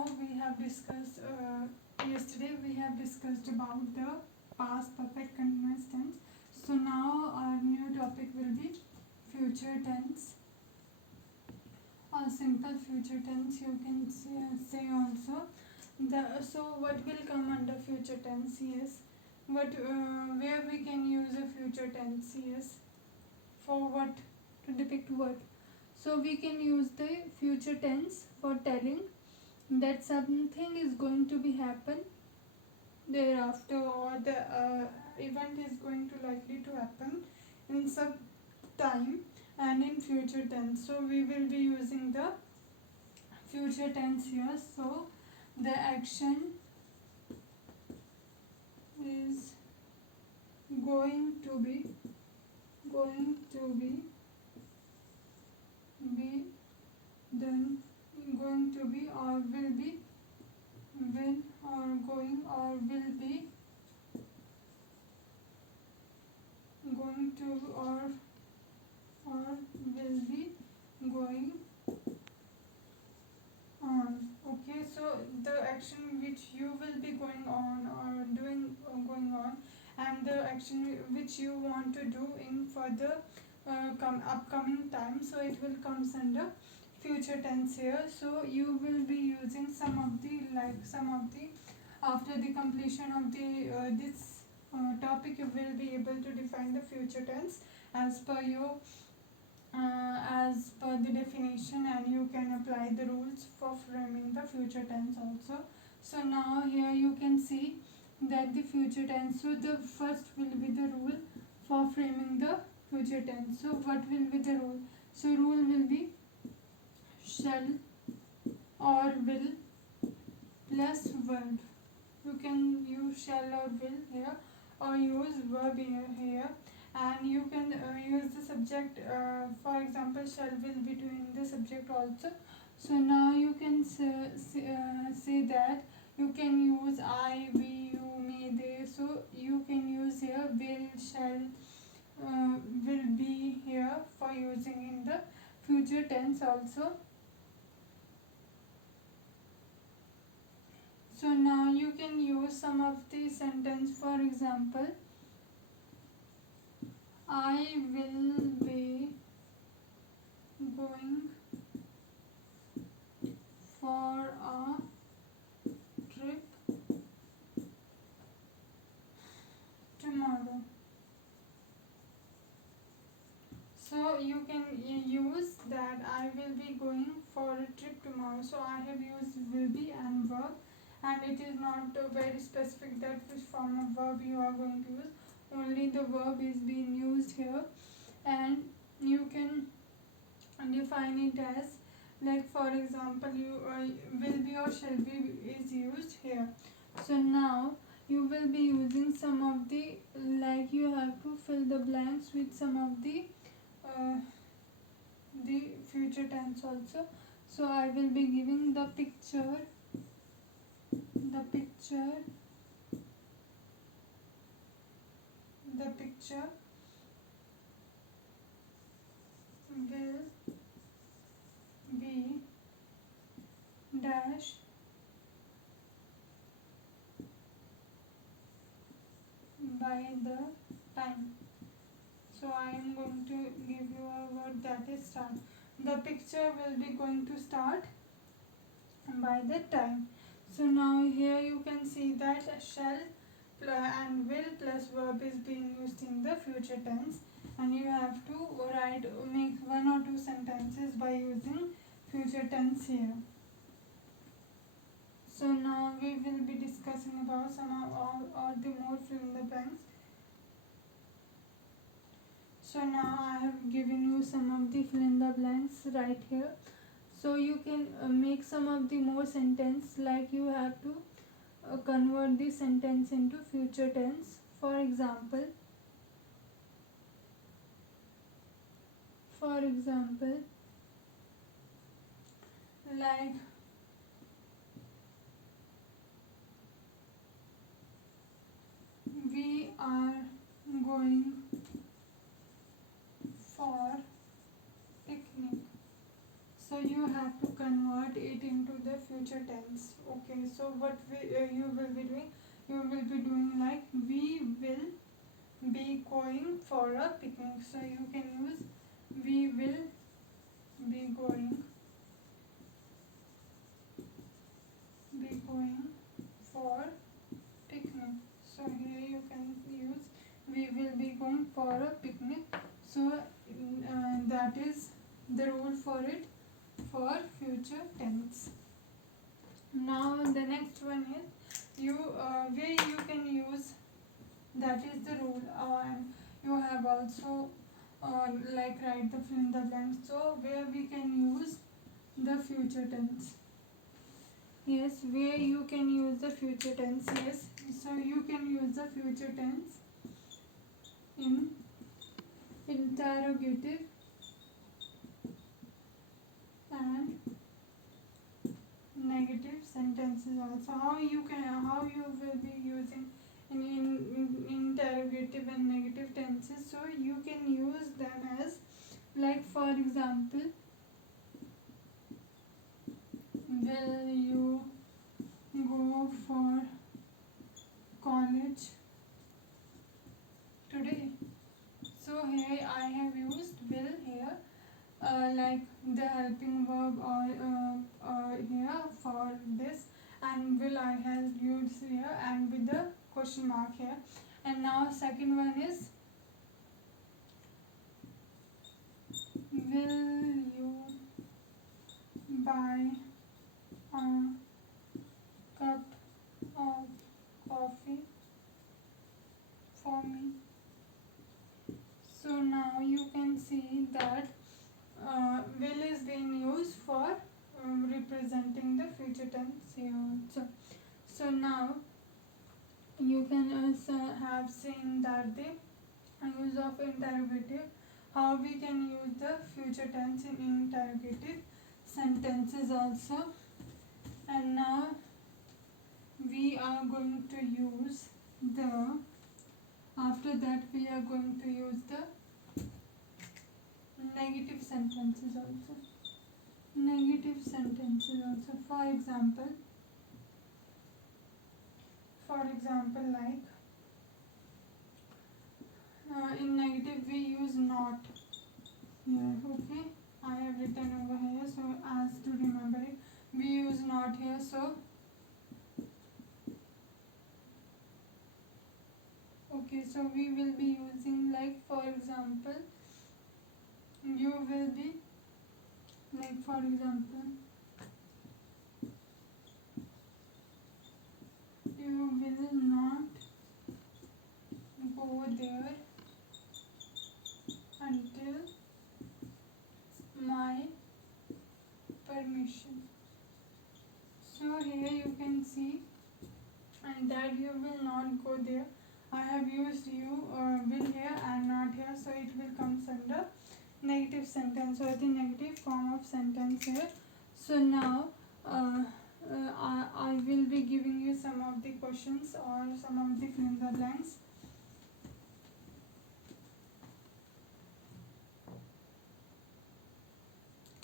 now we have discussed, yesterday we have discussed about the past perfect continuous tense. So now our new topic will be future tense or simple future tense, you can say also. So what will come under future tense? Yes. What where we can use a future tense? Yes. For what? To depict what? So we can use the future tense for telling that something is going to be happen thereafter, or the event is going to likely to happen in some time and in future tense. So we will be using the future tense here. So the action is going to be be done, going to be or will be, will or going or will be, going to or will be going on. Okay, so the action which you will be going on or doing going on, and the action which you want to do in further upcoming time, so it will comes under future tense here. So you will be using some of the after the completion of the this topic, you will be able to define the future tense as per your as per the definition, and you can apply the rules for framing the future tense also. So now here you can see that the future tense, so the first will be the rule for framing the future tense. So what will be the rule? So rule will be shall or will plus verb. You can use shall or will here, or use verb here, and you can use the subject, for example shall will be doing the subject also. So now you can say that you can use I, we, you, me, they. So you can use here will, shall, will be here for using in the future tense also. So now you can use some of the sentence. For example, I will be going for a trip tomorrow. So you can use that I will be going for a trip tomorrow. So I have used will be and verb, and it is not very specific that which form of verb you are going to use. Only the verb is being used here, and you can define it as, like for example, you will be or shall be is used here. So now you will be using some of the, like you have to fill the blanks with some of the future tense also. So I will be giving the picture the picture will be dash by the time. So I am going to give you a word that is start. The picture will be going to start by the time. So now here you can see that shall and will plus verb is being used in the future tense, and you have to make one or two sentences by using future tense here. So now we will be discussing about some or the more fill in the blanks. So now I have given you some of the fill in the blanks right here. So you can make some of the more sentence, like you have to convert the sentence into future tense. For example, like we are going for picnic. So you have to convert it into the future tense. Okay, so what you will be doing, you will be doing like we will be going for a picnic. So you can use we will be going for picnic. So here you can use we will be going for a picnic. So that is the rule for it for future tense. Now the next one is you where you can use, that is the rule, and you have also like write the fill in the blanks. So where we can use the future tense. Yes, where you can use the future tense. Yes, so you can use the future tense in interrogative and negative sentences also. How you will be using in interrogative and negative tenses. So you can use them as, like for example, will you go for college today? So here I have used will here, like the helping verb or here for this, and will I have used here and with the question mark here. And now second one is will you buy a cup of coffee for me? So now you can see that will is being used for representing the future tense here also. So now you can also have seen that the use of interrogative, how we can use the future tense in interrogative sentences also. And now we are going to use the, after that we are going to use the negative sentences also. Negative sentences also. For example, like in negative we use not here. Okay, I have written over here, so as to remember it, we use not here. So okay, so we will be using, like for example, you will be, like for example, you will not go there until my permission. So here you can see, and that you will not go there, I have used you will here and not here, so it will comes under negative sentence or the negative form of sentence here. So now I will be giving you some of the questions or some of the fill in the blanks.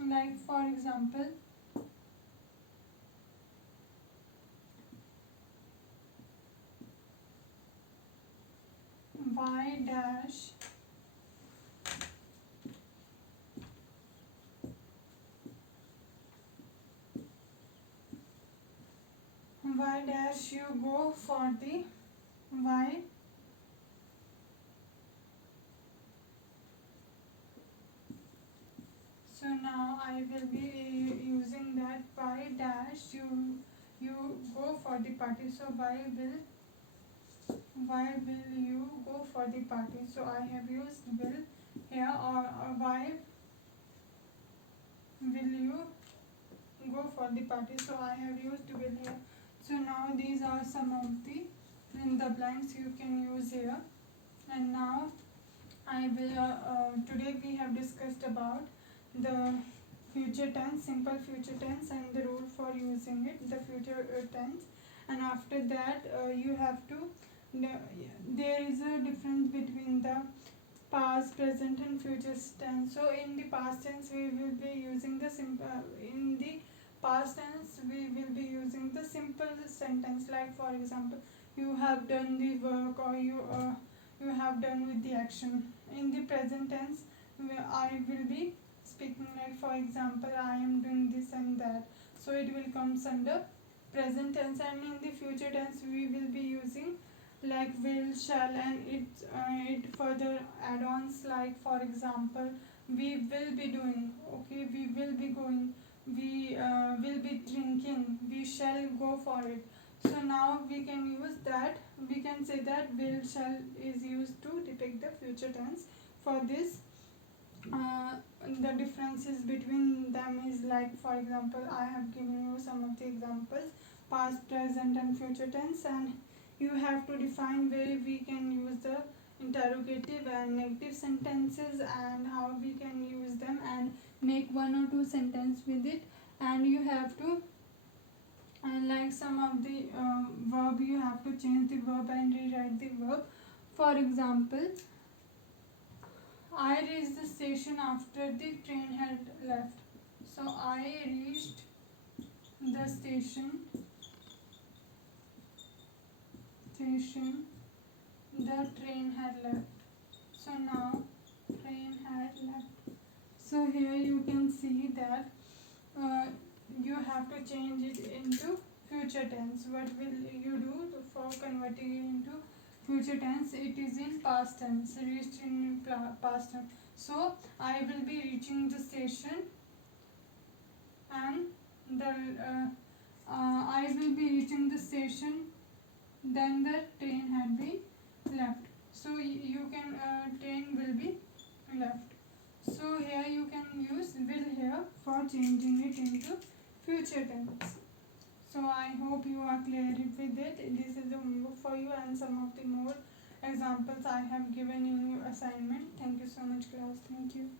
Like for example, y dash you go for the y so now I will be using that y dash you go for the party. So why will you go for the party? So I have used will here, or why will you go for the party? So I have used will here. So now these are some of the in the blanks you can use here. And now I will today we have discussed about the future tense, simple future tense, and the rule for using it, the future tense. And after that you have to, there is a difference between the past, present and future tense. So in the past tense we will be using the simple, in the past tense we will be using the simple sentence, like for example you have done the work, or you have done with the action. In the present tense I will be speaking, like for example I am doing this and that, so it will comes under present tense. And in the future tense we will be using like will, shall and it further add-ons, like for example we will be doing, okay, we will be going, we will be drinking, we shall go for it. So now we can use that, we can say that will, shall is used to depict the future tense. For this the differences between them is, like for example I have given you some of the examples, past, present and future tense, and you have to define where we can use the interrogative and negative sentences and how we can use them, and make one or two sentence with it. And you have to like some of the verb, you have to change the verb and rewrite the verb. For example, I reached the station after the train had left. So I reached the station, the train had left. So now train had left. So here you can see that you have to change it into future tense. What will you do for converting it into future tense? It is in past tense, reached in past tense. So I will be reaching the station, and the I will be reaching the station, then the train had been left. So you can train will be left. So here you can use will here for changing it into future tense. So I hope you are clear with it. This is the homework for you, and some of the more examples I have given in your assignment. Thank you so much class. Thank you.